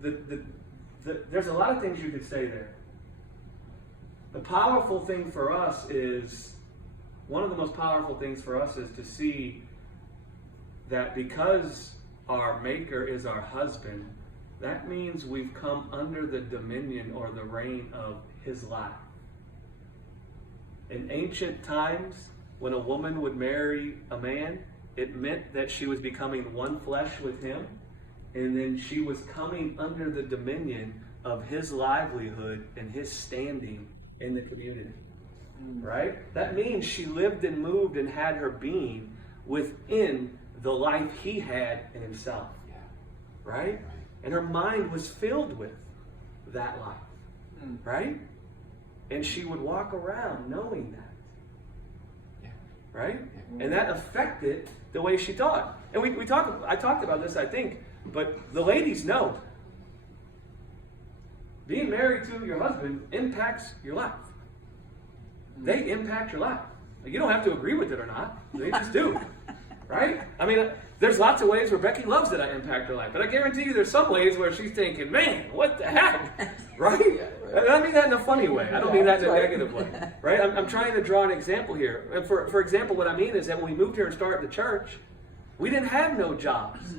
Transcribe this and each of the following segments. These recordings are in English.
there's a lot of things you could say there. The powerful thing for us is, one of the most powerful things for us is to see that because our Maker is our husband, that means we've come under the dominion or the reign of his life. In ancient times, when a woman would marry a man, it meant that she was becoming one flesh with him, and then she was coming under the dominion of his livelihood and his standing in the community. Right? That means she lived and moved and had her being within the life he had in himself. Right? And her mind was filled with that life. Right? And she would walk around knowing that. Right? And that affected the way she thought. And I talked about this, I think, but the ladies know. Being married to your husband impacts your life. They impact your life. You don't have to agree with it or not. They just do. Right? I mean, there's lots of ways where Becky loves that I impact her life. But I guarantee you there's some ways where she's thinking, man, what the heck? Right? And I mean that in a funny way. I don't mean that in a negative way. Right? I'm trying to draw an example here. And for example, what I mean is that when we moved here and started the church, we didn't have no jobs.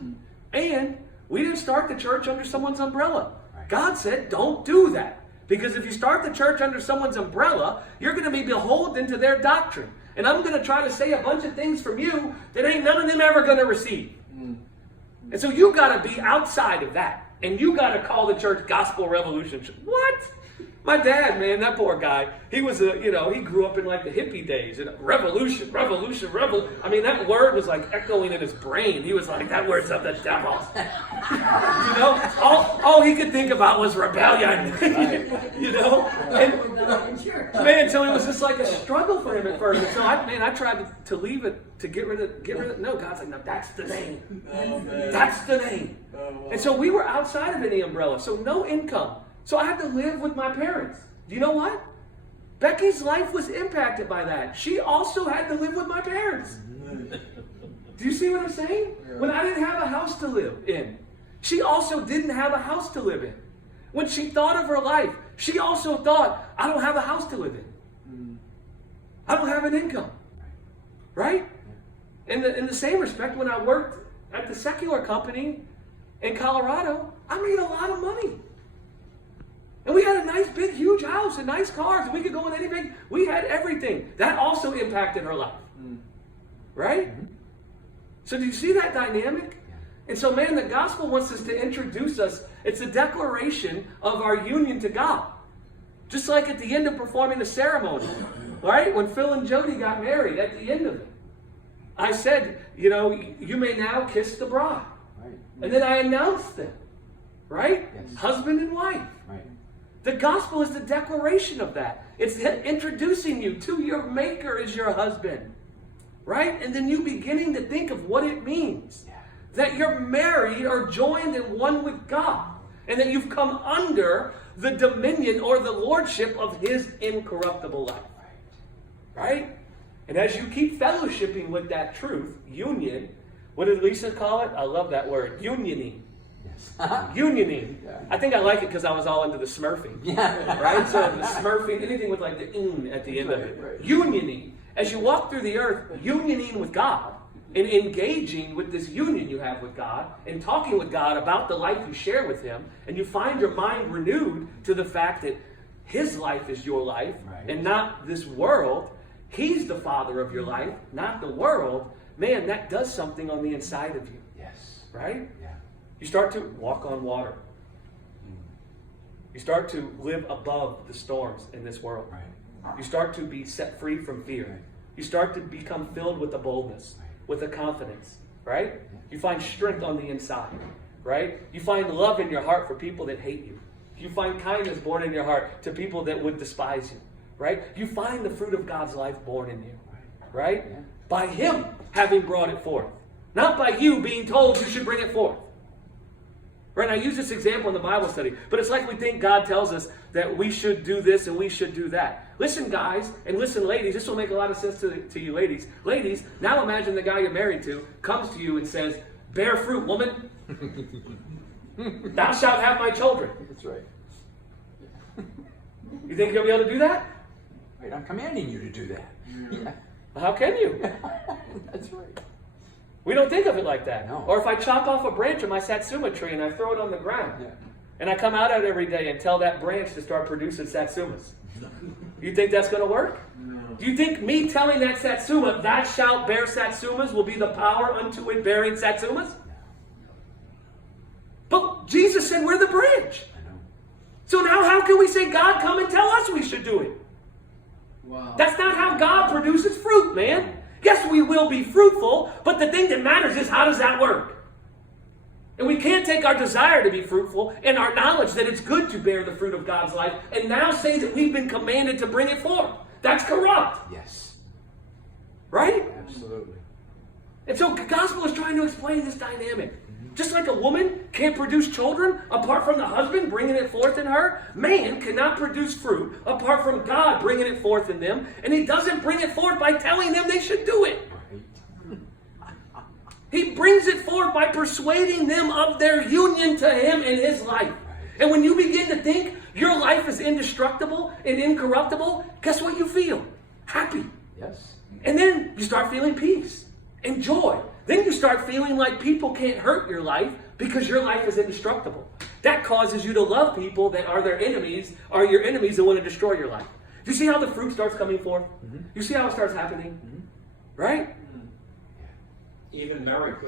And we didn't start the church under someone's umbrella. God said, don't do that. Because if you start the church under someone's umbrella, you're going to be beholden to their doctrine. And I'm going to try to say a bunch of things from you that ain't none of them ever going to receive. And so you got to be outside of that. And you got to call the church Gospel Revolution. What? My dad, man, that poor guy, he was he grew up in like the hippie days. And revolution. I mean, that word was like echoing in his brain. He was like, that word's of the devil. All he could think about was rebellion. And, man, so it was just like a struggle for him at first. And so I tried to leave it, to get rid of. No, God's like, no, that's the name. That's the name. And so we were outside of any umbrella, so no income. So I had to live with my parents. Do you know what? Becky's life was impacted by that. She also had to live with my parents. Do you see what I'm saying? When I didn't have a house to live in, she also didn't have a house to live in. When she thought of her life, she also thought, I don't have a house to live in. I don't have an income. Right? In the same respect, when I worked at the secular company in Colorado, I made a lot of money. And we had a nice, big, huge house and nice cars, and we could go on anything. We had everything. That also impacted her life. Right? So do you see that dynamic? And so, man, the gospel wants us to introduce us. It's a declaration of our union to God. Just like at the end of performing the ceremony. Right? When Phil and Jody got married, at the end of it, I said, you may now kiss the bride. And then I announced them. Right? Yes. Husband and wife. Right. The gospel is the declaration of that. It's introducing you to your Maker as your husband. Right? And then you beginning to think of what it means. That you're married or joined in one with God. And that you've come under the dominion or the lordship of his incorruptible life. Right? And as you keep fellowshipping with that truth, union, what did Lisa call it? I love that word, unioning. Unioning. I think I like it because I was all into the smurfing. Right? So the smurfing, anything with like the "ing" at the end of it. Unioning. As you walk through the earth, unioning with God and engaging with this union you have with God and talking with God about the life you share with him, and you find your mind renewed to the fact that his life is your life and not this world. He's the father of your life, not the world. Man, that does something on the inside of you. Yes. Right? Yeah. You start to walk on water. You start to live above the storms in this world. Right. You start to be set free from fear. Right. You start to become filled with a boldness, with a confidence. Right? You find strength on the inside. Right? You find love in your heart for people that hate you. You find kindness born in your heart to people that would despise you. Right? You find the fruit of God's life born in you. Right? Yeah. By him having brought it forth. Not by you being told you should bring it forth. Right? I use this example in the Bible study, but it's like we think God tells us that we should do this and we should do that. Listen, guys, and listen, ladies, this will make a lot of sense to you ladies. Ladies, now imagine the guy you're married to comes to you and says, bear fruit, woman. Thou shalt have my children. That's right. You think you'll be able to do that? Right, I'm commanding you to do that. Yeah. How can you? That's right. We don't think of it like that. No. Or if I chop off a branch of my satsuma tree and I throw it on the ground, Yeah. and I come out of it every day and tell that branch to start producing satsumas, you think that's going to work? No. Do you think me telling that satsuma, thou shalt bear satsumas, will be the power unto it bearing satsumas? But Jesus said we're the branch. I know. So now how can we say, God, come and tell us we should do it? Wow. That's not how God produces fruit, man. Yes, we will be fruitful, but the thing that matters is, how does that work? And we can't take our desire to be fruitful and our knowledge that it's good to bear the fruit of God's life and now say that we've been commanded to bring it forth. That's corrupt. Yes. Right? Absolutely. And so the gospel is trying to explain this dynamic. Just like a woman can't produce children apart from the husband bringing it forth in her, man cannot produce fruit apart from God bringing it forth in them. And he doesn't bring it forth by telling them they should do it. Right. He brings it forth by persuading them of their union to him in his life. And when you begin to think your life is indestructible and incorruptible, guess what you feel? Happy. Yes. And then you start feeling peace and joy. Then you start feeling like people can't hurt your life because your life is indestructible. That causes you to love people that are their enemies, are your enemies that want to destroy your life. Do you see how the fruit starts coming forth? You see how it starts happening? Right? Even Mary could